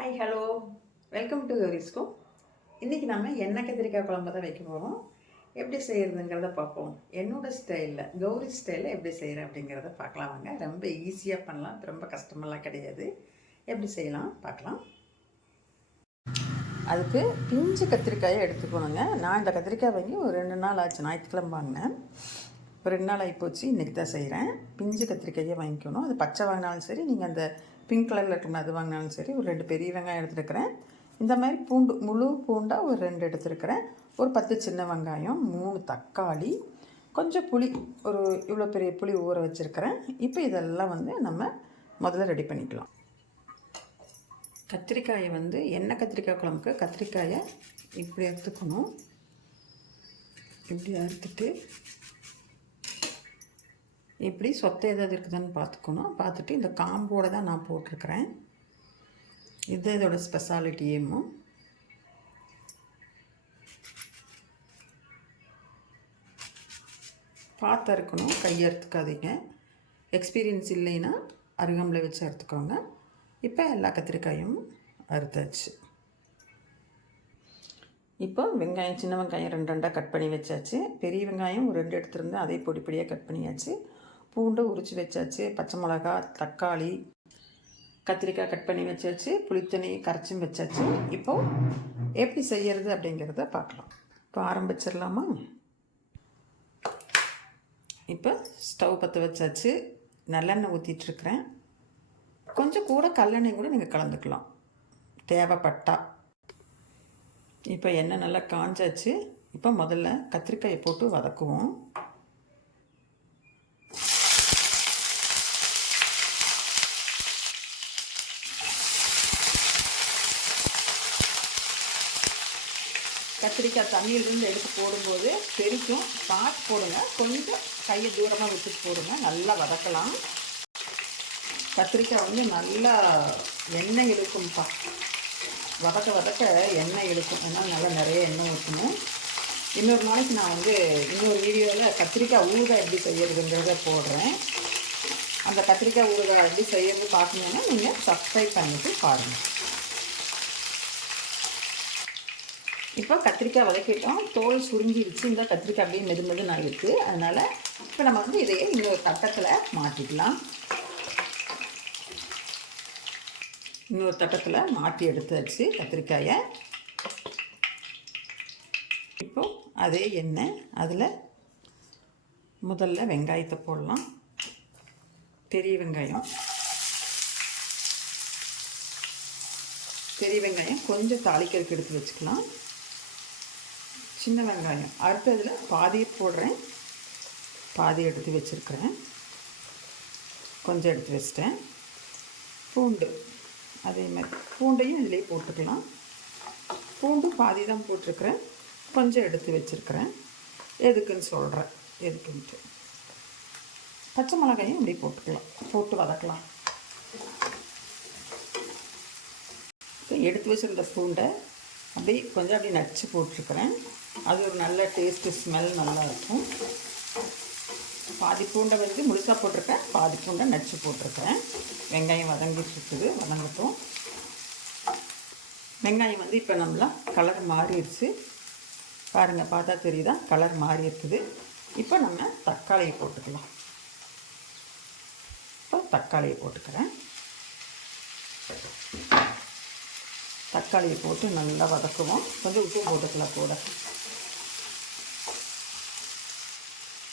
Hi hello welcome to கௌரிஸ்கோ. இன்றைக்கி நம்ம எண்ணெய் கத்திரிக்காய் குழம்பு தான் வைக்க போகிறோம். எப்படி செய்கிறதுங்கிறத பார்ப்போம். என்னோடய ஸ்டைலில் கௌரி ஸ்டைலில் எப்படி செய்கிறேன் அப்படிங்கிறத பார்க்கலாம் வாங்க. ரொம்ப ஈஸியாக பண்ணலாம், ரொம்ப கஷ்டமெல்லாம் கிடையாது. எப்படி செய்யலாம் பார்க்கலாம். அதுக்கு பிஞ்சு கத்திரிக்காயை எடுத்துக்கணுங்க. நான் இந்த கத்திரிக்காய் வாங்கி ஒரு 2 நாள் ஆச்சு. ஞாயிற்றுக்கிழமை வாங்கினேன். ஒரு 2 நாள் ஆகிப்போச்சு. இன்றைக்கி தான் செய்கிறேன். பிஞ்சு கத்திரிக்காயை வாங்கிக்கணும். அது பச்சை வாங்கினாலும் சரி, நீங்கள் அந்த பிங்க் கலரில் இருக்கணும் அது வாங்கினாலும் சரி. ஒரு 2 பெரிய வெங்காயம் எடுத்துருக்கிறேன். இந்த மாதிரி பூண்டு, முழு பூண்டாக ஒரு 2 எடுத்துருக்கிறேன். ஒரு 10 சின்ன வெங்காயம், 3 தக்காளி, கொஞ்சம் புளி, ஒரு இவ்வளோ பெரிய புளி ஊற வச்சுருக்கிறேன். இப்போ இதெல்லாம் நம்ம முதல்ல ரெடி பண்ணிக்கலாம். கத்திரிக்காயை எண்ணெய் கத்திரிக்காய் குழம்புக்கு கத்திரிக்காயை இப்படி அறுத்துக்கணும். இப்படி அறுத்துட்டு இப்படி சொத்தை ஏதாவது இருக்குதுன்னு பார்த்துக்கணும். பார்த்துட்டு இந்த காம்போடு தான் நான் போட்டிருக்கிறேன். இது இதோட ஸ்பெஷாலிட்டியும். பார்த்து அறுக்கணும், கையை அறுத்துக்காதீங்க. எக்ஸ்பீரியன்ஸ் இல்லைன்னா அருகம்புல வச்சு அறுத்துக்கோங்க. இப்போ எல்லா கத்திரிக்காயும் அறுத்தாச்சு. இப்போ வெங்காயம், சின்ன வெங்காயம் 2 கட் பண்ணி வச்சாச்சு. பெரிய வெங்காயம் ஒரு 2 எடுத்துருந்து அதை பொடி பொடியாக கட் பண்ணியாச்சு. பூண்டு உரித்து வச்சாச்சு. பச்சை மிளகா, தக்காளி, கத்திரிக்காய் கட் பண்ணி வச்சாச்சு. புளித்தண்ணி கரைச்சும் வச்சாச்சு. இப்போது எப்படி செய்கிறது அப்படிங்கிறத பார்க்கலாம். இப்போ ஆரம்பிச்சிடலாமா? இப்போ ஸ்டவ் பற்ற வச்சாச்சு. நல்லெண்ணெய் ஊற்றிட்டுருக்குறேன். கொஞ்சம் கூட கல்லெண்ணெய் கூட நீங்கள் கலந்துக்கலாம் தேவைப்பட்டா. இப்போ எண்ணெய் நல்லா காஞ்சாச்சு. இப்போ முதல்ல கத்திரிக்காயை போட்டு வதக்குவோம். கத்திரிக்காய் தண்ணியிலிருந்து எடுத்து போடும்போது பெருக்கும், பார்த்து போடுங்க. கொஞ்சம் கையை தூரமாக வச்சுட்டு போடுங்க. நல்லா வதக்கலாம். கத்திரிக்காய் நல்லா எண்ணெய் இழுக்கும்ப்பா. வதக்க வதக்க எண்ணெய் இழுக்கும். ஏன்னா நல்லா நிறைய எண்ணெய் ஊற்றணும். இன்னொரு நாளைக்கு நான் இன்னொரு வீடியோவில் கத்திரிக்காய் ஊறுகாய் எப்படி செய்யறதுங்கிறத போடுறேன். அந்த கத்திரிக்காய் ஊறுகாய் எப்படி செய்யறது பார்க்கணுன்னா நீங்கள் சப்ஸ்கிரைப் பண்ணிவிட்டு பாருங்கள். இப்போ கத்திரிக்காய் வதக்கிட்டோம். தோல் சுருங்கிடுச்சு. இந்த கத்திரிக்காய் அப்படியே மெது நான் இருக்குது. அதனால் இப்போ நம்ம இதையே இன்னொரு தட்டத்தில் மாற்றிக்கலாம். இன்னொரு தட்டத்தில் மாற்றி எடுத்தாச்சு கத்திரிக்காயை. இப்போது அதே எண்ணெய், அதில் முதல்ல வெங்காயத்தை போடலாம். பெரிய வெங்காயம் கொஞ்சம் தாளிக்கிறதுக்கு எடுத்து வச்சுக்கலாம். சின்ன வெங்காயம் அடுத்ததில் பாதியை போடுறேன். பாதி எடுத்து வச்சுருக்கிறேன். கொஞ்சம் எடுத்து வச்சிட்டேன். பூண்டு அதே மாதிரி பூண்டையும் இதிலே போட்டுக்கலாம். பூண்டு பாதி தான் போட்டிருக்கிறேன். கொஞ்சம் எடுத்து வச்சுருக்கிறேன். எதுக்குன்னு சொல்கிறேன் எதுக்குன்ட்டு. பச்சை மிளகாயும் இப்படி போட்டுக்கலாம். போட்டு வதக்கலாம். இப்போ எடுத்து வச்சுருந்த பூண்டை அப்படியே நச்சு போட்டிருக்கிறேன். அது ஒரு நல்ல டேஸ்ட்டு, ஸ்மெல் நல்லாயிருக்கும். பாதி பூண்டை முழுசாக போட்டிருக்கேன். பாதி பூண்டை நச்சு போட்டிருக்கிறேன். வெங்காயம் வதங்கிட்டு இருக்குது. வதங்கட்டும். வெங்காயம் இப்போ நல்லா கலர் மாறிடுச்சு. பாருங்கள், பார்த்தா தெரியுதா? கலர் மாறி இருக்குது. இப்போ நம்ம தக்காளியை போட்டுக்கலாம். இப்போ தக்காளியை போட்டுக்கிறேன். தக்காளியை போட்டு நல்லா வதக்குவோம். கொஞ்சம் உப்பு போட்டுக்கலாம். கூட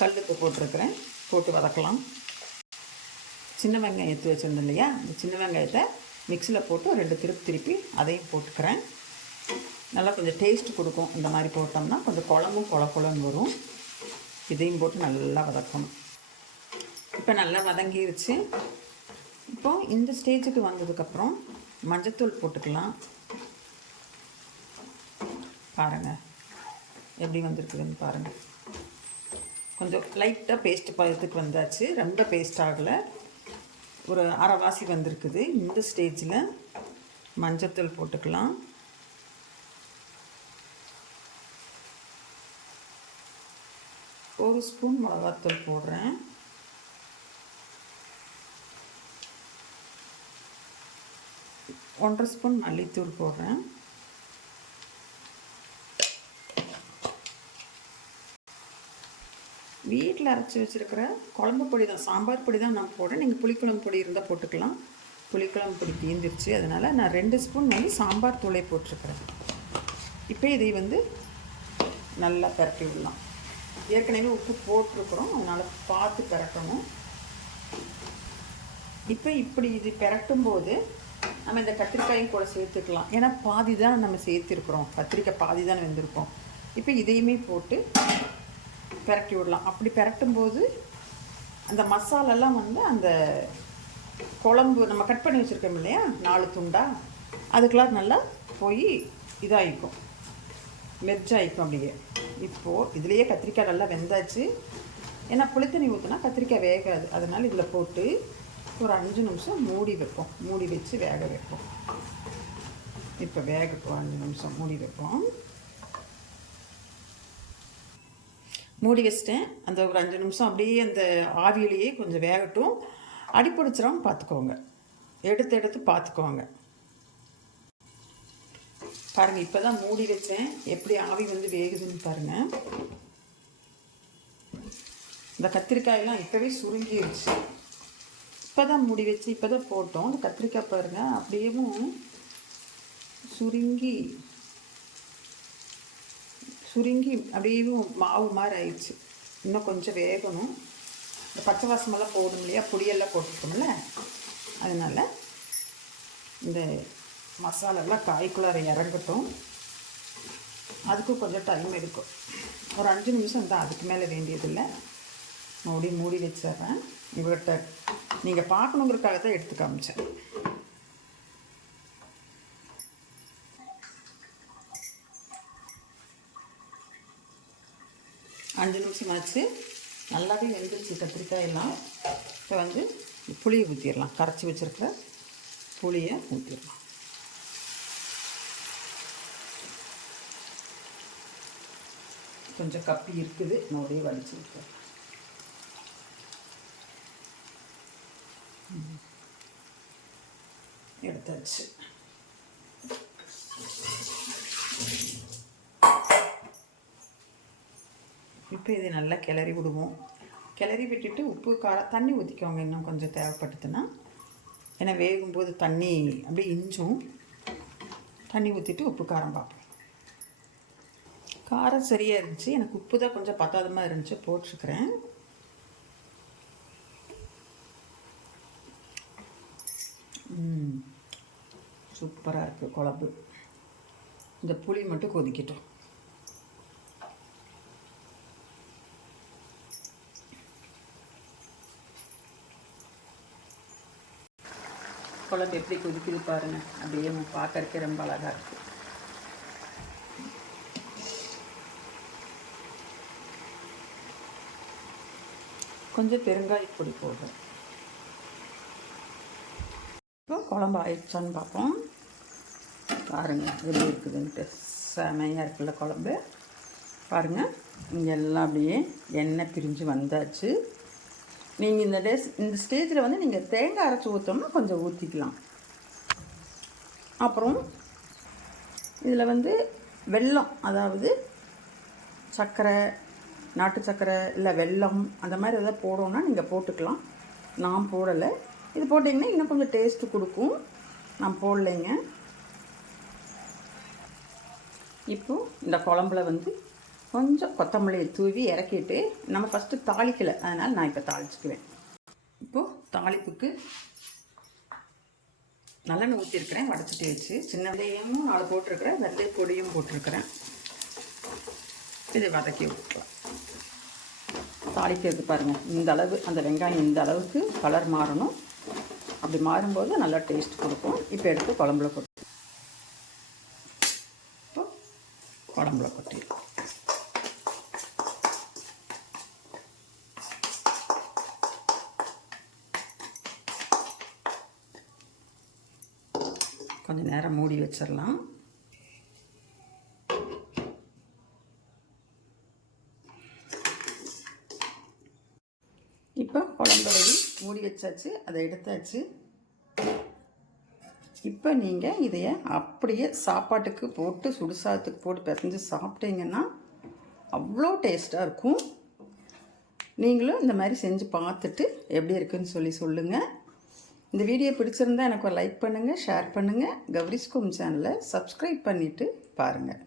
கல்லுக்கு போட்டிருக்கிறேன். போட்டு வதக்கலாம். சின்ன வெங்காயம் எடுத்து வச்சுருந்தேன் இல்லையா, இந்த சின்ன வெங்காயத்தை மிக்சியில் போட்டு 2 திருப்பி அதையும் போட்டுக்கிறேன். நல்லா கொஞ்சம் டேஸ்ட் கொடுக்கும். இந்த மாதிரி போட்டோம்னா கொஞ்சம் குழம்பும் குழன்னு வரும். இதையும் போட்டு நல்லா வதக்கணும். இப்போ நல்லா வதங்கிருச்சு. இப்போது இந்த ஸ்டேஜுக்கு வந்ததுக்கப்புறம் மஞ்சத்தூள் போட்டுக்கலாம். பாருங்கள் எப்படி வந்திருக்குதுன்னு பாருங்கள். கொஞ்சம் லைட்டாக பேஸ்ட் பதத்துக்கு வந்தாச்சு. ரொம்ப பேஸ்ட் ஆகலை, ஒரு அரைவாசி வந்திருக்குது. இந்த ஸ்டேஜில் மஞ்சத்தூள் போட்டுக்கலாம். ஒரு ஸ்பூன் மிளகாத்தூள் போடுறேன். 1.5 ஸ்பூன் மல்லித்தூள் போடுறேன். வீட்டில் அரைச்சி வச்சுருக்கிற குழம்பு பொடி தான், சாம்பார் பொடி தான் நான் போடுறேன். நீங்கள் புளிக்குழம்பு பொடி இருந்தால் போட்டுக்கலாம். புளிக்குழம்பு பொடி தீர்ந்துருச்சு, அதனால் நான் 2 ஸ்பூன் வந்து சாம்பார் தூளை போட்டிருக்கிறேன். இப்போ இதை வந்து நல்லா பரட்டி விடலாம். ஏற்கனவே உப்பு போட்டிருக்கிறோம், அதனால் பார்த்து பரட்டணும். இப்போ இப்படி இது பரட்டும் போது நம்ம இந்த கத்திரிக்காயும் கூட சேர்த்துக்கலாம். ஏன்னா பாதி தான் நம்ம சேர்த்துருக்குறோம், கத்திரிக்காய் பாதி தான் வெந்திருக்கோம். இப்போ இதையுமே போட்டு பரட்டி விடலாம். அப்படி பரட்டும்போது அந்த மசாலெல்லாம் வந்து அந்த குழம்பு நம்ம கட் பண்ணி வச்சுருக்கோம் இல்லையா 4 துண்டா, அதுக்கெல்லாம் நல்லா போய் இதாகிக்கும், மெர்ஜாகிக்கும் அப்படியே. இப்போது இதுலேயே கத்திரிக்காய் நல்லா வெந்தாச்சு. ஏன்னா புளித்தண்ணி ஊற்றினா கத்திரிக்காய் வேகாது, அதனால் இதில் போட்டு ஒரு 5 நிமிஷம் மூடி வைப்போம். மூடி வச்சு வேக வைப்போம். இப்போ வேகட்டும், 5 நிமிஷம் மூடி வைப்போம். மூடி வச்சிட்டேன். அந்த ஒரு 5 நிமிஷம் அப்படியே அந்த ஆவியிலேயே கொஞ்சம் வேகட்டும். அடிப்பிடிச்சிடாமல் பார்த்துக்கோங்க, எடுத்து பார்த்துக்கோங்க. பாருங்கள், இப்போ தான் மூடி வச்சேன், எப்படி ஆவி வந்து வேகுதுன்னு பாருங்கள். இந்த கத்திரிக்காயெல்லாம் இப்போவே சுருங்கிடுச்சு. இப்போ தான் மூடி வச்சு இப்போ தான் போட்டோம். இந்த கத்திரிக்காய் பாருங்கள் அப்படியேவும் சுருங்கி அப்படியே மாவு மாதிரி ஆயிடுச்சு. இன்னும் கொஞ்சம் வேகணும். இந்த பச்சை வாசமெல்லாம் போடணும் இல்லையா, பொடியெல்லாம் போட்டுருக்கோம்ல, அதனால் இந்த மசாலாலாம் காய்க்குள்ளார இறங்கட்டும். அதுக்கும் கொஞ்சம் டைம் எடுக்கும். ஒரு 5 நிமிஷம் தான், அதுக்கு மேலே வேண்டியதில்லை. மூடி வச்சிட்றேன். இவர்கிட்ட நீங்கள் பார்க்கணுங்கிறதுக்காக தான் எடுத்து காமிச்சேன். அஞ்சு நிமிஷம் ஆச்சு, நல்லாவே வெந்துருச்சு கத்திரிக்காய் எல்லாம். இப்போ வந்து புளியை ஊற்றிடலாம். கரைச்சி வச்சுருக்கிற புளியை ஊற்றிடலாம். கொஞ்சம் கப்பி இருக்குது, நான் ஒரே வலிச்சு விட்டுறேன். எடுத்தாச்சு. இப்போ இதை நல்லா கிளறி விடுவோம். கிளறி விட்டுட்டு உப்பு காரம் தண்ணி ஊற்றிக்கோங்க, இன்னும் கொஞ்சம் தேவைப்பட்டுதுன்னா. ஏன்னா வேகும்போது தண்ணி அப்படியே இஞ்சும். தண்ணி ஊற்றிட்டு உப்பு காரம் பார்ப்போம். காரம் சரியாக இருந்துச்சு, எனக்கு உப்பு தான் கொஞ்சம் பத்தாத மாதிரி இருந்துச்சு, போட்டிருக்கிறேன். சூப்பராக இருக்குது குழம்பு. இந்த புளி மட்டும் கொதிக்கட்டும். குழம்பு எப்படி கொதிக்குது பாருங்கள், அப்படியே பார்க்கறதுக்கு ரொம்ப அழகாக இருக்குது. கொஞ்சம் பெருங்காயப்பொடி போடுறேன். இப்போ குழம்பு ஆயிடுச்சான்னு பார்ப்போம். பாருங்கள் எப்படி இருக்குதுன்ட்டு. செமையாக இருக்குல்ல குழம்பு. பாருங்கள், இங்கே எல்லாம் அப்படியே எண்ணெய் பிரிஞ்சு வந்தாச்சு. நீங்கள் இந்த ஸ்டேஜில் வந்து நீங்கள் தேங்காய் அரைச்சி ஊற்றோம்னா கொஞ்சம் ஊற்றிக்கலாம். அப்புறம் இதில் வந்து வெல்லம், அதாவது சர்க்கரை, நாட்டு சர்க்கரை இல்லை வெல்லம், அந்த மாதிரி எதாவது போடணுன்னா நீங்கள் போட்டுக்கலாம். நான் போடலை. இது போட்டிங்கன்னா இன்னும் கொஞ்சம் டேஸ்ட்டு கொடுக்கும். நான் போடலைங்க. இப்போது இந்த குழம்புல வந்து கொஞ்சம் கொத்தமல்லியை தூவி இறக்கிட்டு, நம்ம ஃபஸ்ட்டு தாளிக்கலை, அதனால் நான் இப்போ தாளிச்சுக்குவேன். இப்போது தாளிப்புக்கு நல்லெண்ணெய் ஊற்றிருக்கிறேன், வடைச்சிட்டு வச்சு. சின்ன வெங்காயமும் 4 போட்டிருக்கிறேன், வெள்ளை பொடியும் போட்டிருக்கிறேன். இதை வதக்கி விட்டுக்கலாம். தாளிக்கிறது பாருங்கள், இந்த அளவு அந்த வெங்காயம் இந்த அளவுக்கு கலர் மாறணும். அப்படி மாறும்போது நல்லா டேஸ்ட் கொடுக்கும். இப்போ எடுத்து குழம்புல கொட்டி, இப்போ குழம்புல கொட்டிடலாம். கொஞ்சம் நேரம் மூடி வச்சிடலாம். இப்போ குழம்பு ரெடி, மூடி வச்சாச்சு, அதை எடுத்தாச்சு. இப்போ நீங்கள் இதைய அப்படியே சாப்பாட்டுக்கு போட்டு சுடுசாதத்துக்கு போட்டு பிசைஞ்சு சாப்பிட்டீங்கன்னா அவ்வளோ டேஸ்ட்டாக இருக்கும். நீங்களும் இந்த மாதிரி செஞ்சு பார்த்துட்டு எப்படி இருக்குன்னு சொல்லுங்கள். இந்த வீடியோ பிடிச்சிருந்தா எனக்கு ஒரு லைக் பண்ணுங்கள், ஷேர் பண்ணுங்கள். கௌரிஸ் கும் சேனலை சப்ஸ்கிரைப் பண்ணிவிட்டு பாருங்கள்.